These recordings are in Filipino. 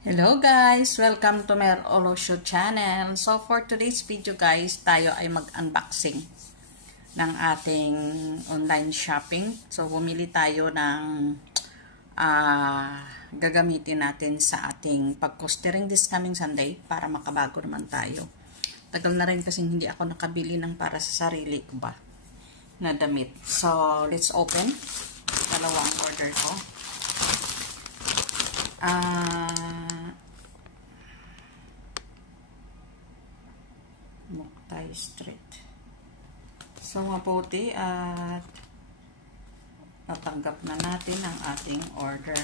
Hello guys! Welcome to Mer Olosho channel. So for today's video guys, tayo ay mag-unboxing ng ating online shopping. So bumili tayo ng gagamitin natin sa ating pag-costering this coming Sunday para makabago naman tayo. Tagal na rin kasi hindi ako nakabili ng para sa sarili ko ba na damit. So let's open. Dalawang order ko. Muktai Street. So mabuti at natanggap na natin ang ating order.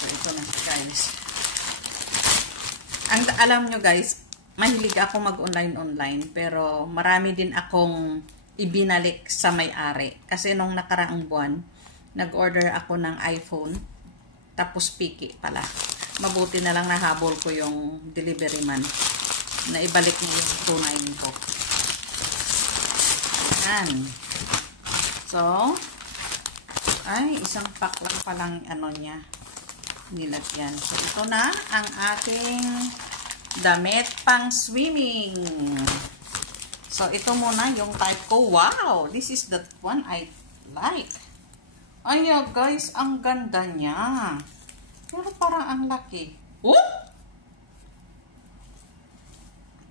So ito na guys. Alam nyo guys, mahilig ako mag-online pero marami din akong ibinalik sa may-ari. Kasi nung nakaraang buwan, nag-order ako ng iPhone, tapos piki pala. Mabuti na lang nahabol ko yung delivery man na ibalik niya yung tunay ko. Ayan. So, ay, isang pack lang palang ano niya, nilagyan. So, ito na ang ating damit pang swimming. So, ito muna yung type ko. Wow! This is the one I like. Ayan guys, ang ganda niya. Pero parang ang laki. Oh!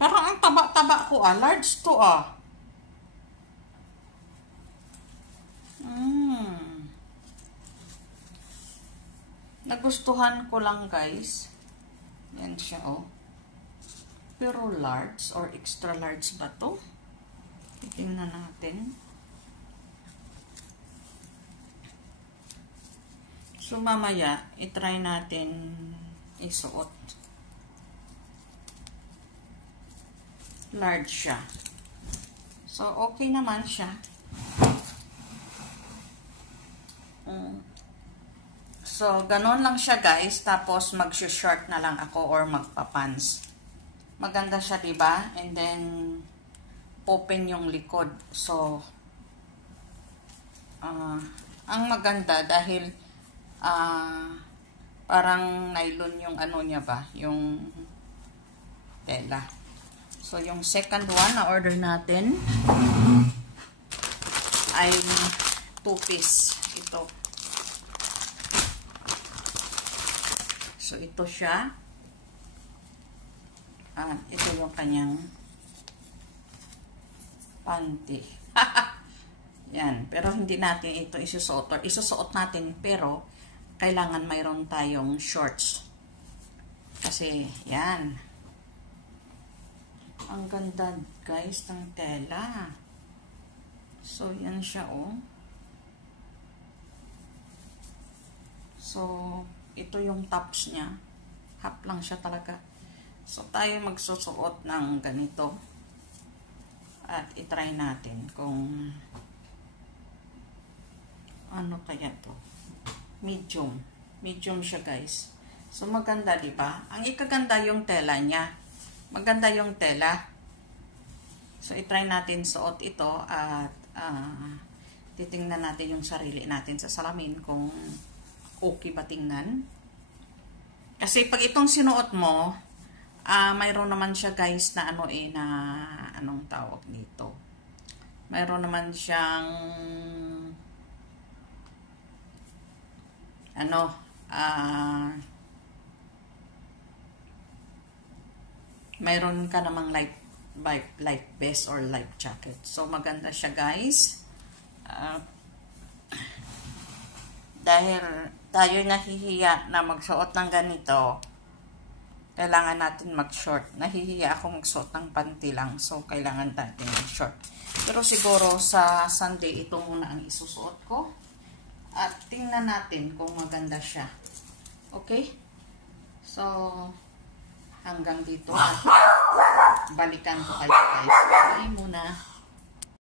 Parang ang taba-taba ko large to Nagustuhan ko lang guys. Yan siya Pero large or extra large ba to? Tingnan natin. So mamaya, itry natin isuot. Large siya. So okay naman siya. So ganon lang siya guys. Tapos mag-short na lang ako or magpa-pants. Maganda siya, diba? And then open yung likod. So ang maganda dahil parang nylon yung ano niya ba, yung tela. So yung second one na order natin ay 2-piece ito. So ito siya. Ito yung kanyang panty. Yan, pero hindi natin ito isusuot or isusuot natin, pero kailangan mayroon tayong shorts. Kasi, yan. Ang ganda, guys, ng tela. So, yan siya, So, ito yung tops niya. Half lang siya talaga. So, tayo magsusuot ng ganito. At itry natin kung ano kaya to. Medium. Medium siya, guys. So, maganda, diba? Ang ikaganda yung tela niya. Maganda yung tela. So, itry natin suot ito at titingnan natin yung sarili natin sa salamin kung okay ba tingnan. Kasi pag itong sinuot mo, mayroon naman siya guys na anong tawag dito. Mayroon naman siyang mayroon ka namang life vest or life jacket. So, maganda siya, guys. Dahil tayo nahihiya na magsuot ng ganito, kailangan natin mag-short. Nahihiya ako magsuot ng panty lang. So, kailangan natin mag-short. Pero siguro sa Sunday, ito muna ang isusuot ko. At tingnan natin kung maganda siya. Okay? So, hanggang dito. Balikan ko kayo guys. Bye muna.